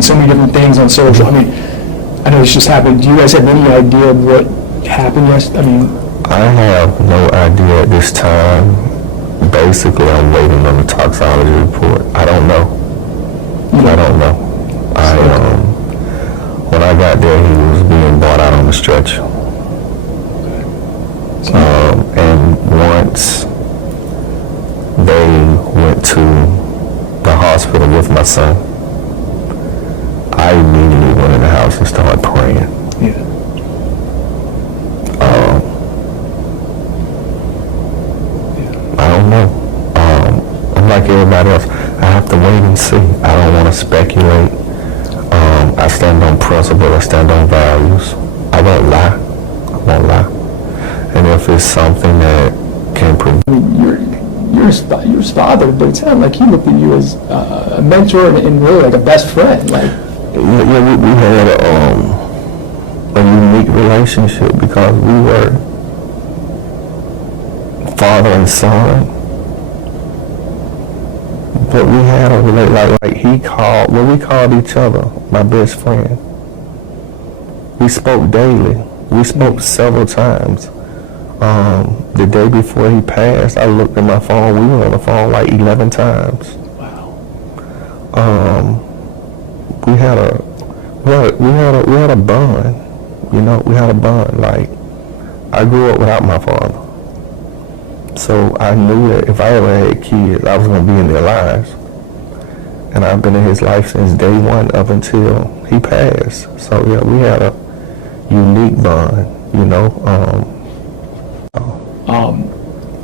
saying so many different things on social. I mean, I know this just happened. Do you guys have any idea of what happened yesterday? I mean, I have no idea at this time. Basically, I'm waiting on the toxicology report. I don't know. I don't know. When I got there, he was being brought out on the stretcher. And once they went to the hospital with my son, I immediately went in the house and started praying. Yeah. I don't know. I'm like everybody else. I have to wait and see. I don't want to speculate. I stand on principle. I stand on values. I won't lie. I won't lie. And if it's something that can prevent... I mean, you're his father, but it sounded like he looked at you as a mentor and really like a best friend. Like, yeah, we had a unique relationship because we were father and son. But we had a relationship, like he called, well, we called each other my best friend. We spoke daily. We spoke several times. The day before he passed, I looked at my phone. We were on the phone like 11 times. wow. We had a bond. You know, we had a bond. Like, I grew up without my father. So I knew that if I ever had kids, I was going to be in their lives. And I've been in his life since day one up until he passed. So yeah, we had a unique bond, you know.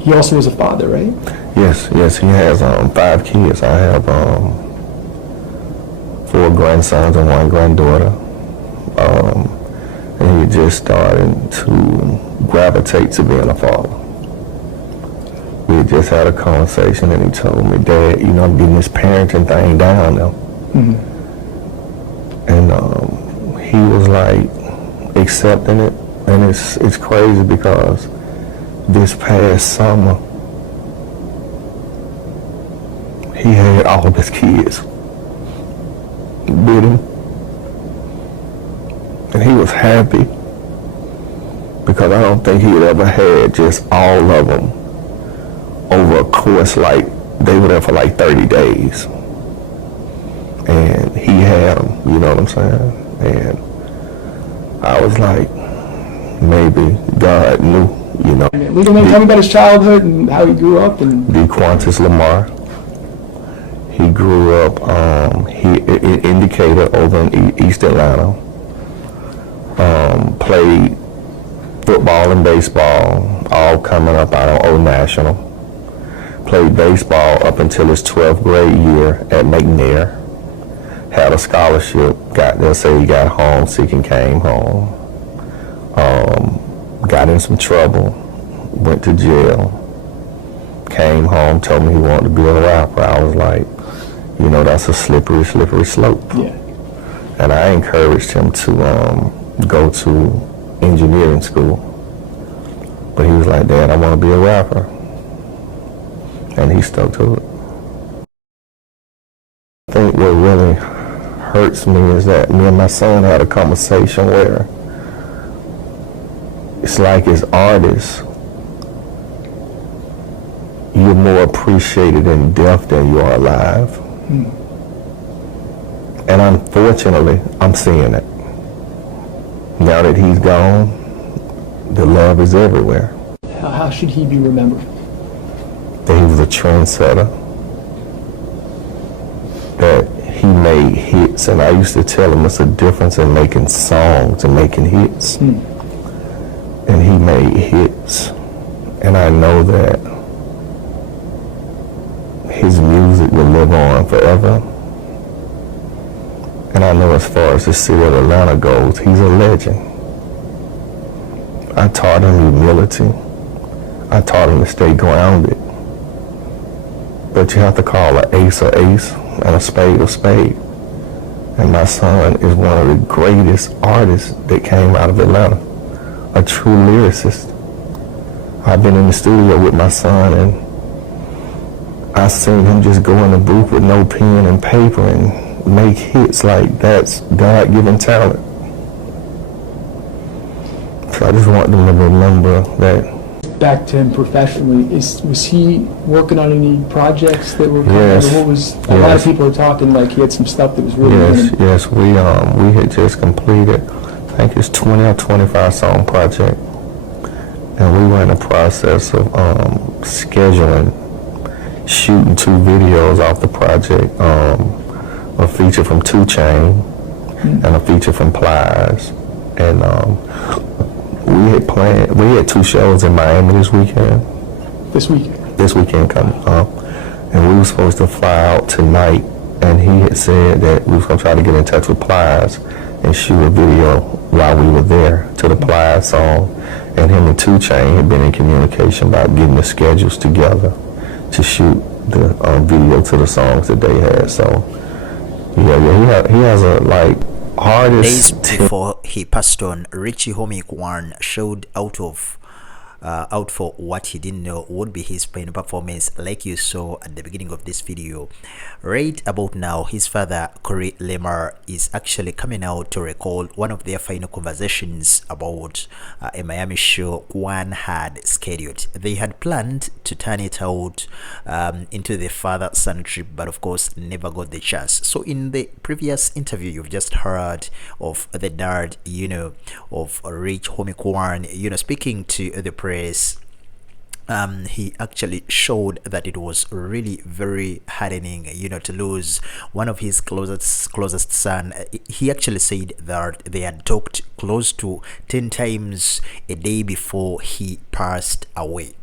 He also was a father, right? Yes, he has 5 kids. I have 4 grandsons and 1 granddaughter. And he just started to gravitate to being a father. We just had a conversation and he told me, Dad, you know, I'm getting this parenting thing down now. Mm-hmm. And he was like accepting it. And it's crazy because this past summer, he had all of his kids with him. And he was happy because I don't think he had ever had just all of them over a course like they were there for like 30 days. And he had them, you know what I'm saying? And I was like, maybe God knew, you know. Will you tell me about his childhood and how he grew up? And The Qantas Lamar. He grew up in Indicator over in East Atlanta. Played football and baseball, all coming up out of Old National. Played baseball up until his 12th grade year at McNair. Had a scholarship, got there, say he got homesick and came home. Got in some trouble, went to jail, came home, told me he wanted to be a rapper. I was like, you know, that's a slippery slope. yeah. And I encouraged him to go to engineering school. But he was like, Dad, I want to be a rapper. And he stuck to it. I think what really hurts me is that me and my son had a conversation where it's like as artists, you're more appreciated in death than you are alive. Mm. And unfortunately, I'm seeing it. Now that he's gone, the love is everywhere. How should he be remembered? That he was a trendsetter, that he made hits, and I used to tell him it's a difference in making songs and making hits. Mm. And he made hits, and I know that his music will live on forever. And I know as far as the city of Atlanta goes, he's a legend. I taught him humility. I taught him to stay grounded. But you have to call an ace and a spade. And my son is one of the greatest artists that came out of Atlanta, a true lyricist. I've been in the studio with my son and I seen him just go in the booth with no pen and paper and make hits, like that's God-given talent. So I just want them to remember that. Back to him professionally, was he working on any projects that were coming Yes. out? Or what was, a lot of people are talking like he had some stuff that was really good. Yes, we had just completed, I think it's 20 or 25 song project, and we were in the process of scheduling, shooting 2 videos off the project, a feature from 2 Chainz and a feature from Plies, and we had 2 shows in Miami this weekend. This weekend coming up, and we were supposed to fly out tonight, and he had said that we was gonna try to get in touch with Plies and shoot a video while we were there to the Plies song, and him and 2 Chainz had been in communication about getting the schedules together to shoot the video to the songs that they had. So he has a like Days hardest before he passed on, Richie Homie Quan showed out for what he didn't know would be his final performance, like you saw at the beginning of this video. Right about now, his father Corey Lamar is actually coming out to recall one of their final conversations about a Miami show Quan had scheduled. They had planned to turn it out into the father-son trip, but of course never got the chance. So in the previous interview, you've just heard of the dad, of Rich Homie Quan, speaking to the press. He actually showed that it was really very hardening, to lose one of his closest son. He actually said that they had talked close to 10 times a day before he passed away.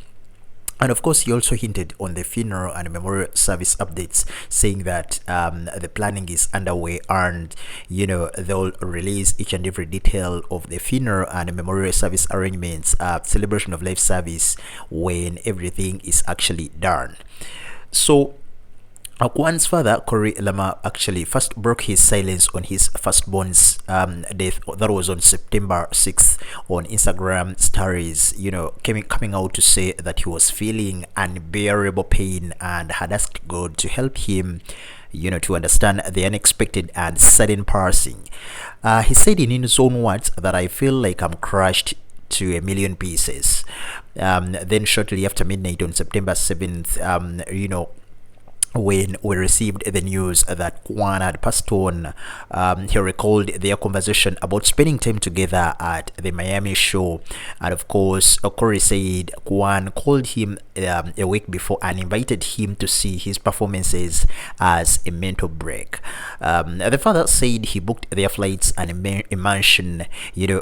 And of course, he also hinted on the funeral and memorial service updates, saying that the planning is underway, and they'll release each and every detail of the funeral and memorial service arrangements, celebration of life service, when everything is actually done. So Quan's father, Corey Lamar, actually first broke his silence on his firstborn's death. That was on September 6th on Instagram stories, coming out to say that he was feeling unbearable pain and had asked God to help him, to understand the unexpected and sudden passing. He said in his own words that I feel like I'm crushed to a million pieces. Then shortly after midnight on September 7th, when we received the news that Quan had passed on, he recalled their conversation about spending time together at the Miami show. And of course, Corey said Quan called him a week before and invited him to see his performances as a mental break. The father said he booked their flights and a mansion,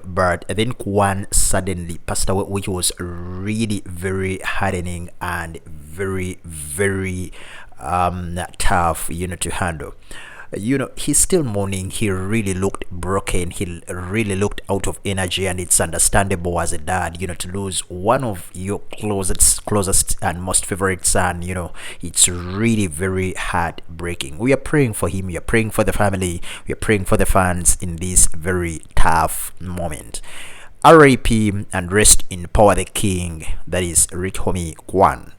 but then Quan suddenly passed away, which was really very hardening and very, very tough, to handle. He's still mourning. He really looked broken. He really looked out of energy, and it's understandable as a dad, to lose one of your closest and most favorite son. It's really very heartbreaking. We are praying for him. We are praying for the family. We are praying for the fans in this very tough moment. R.I.P. and rest in power the king, that is Rich Homie Quan.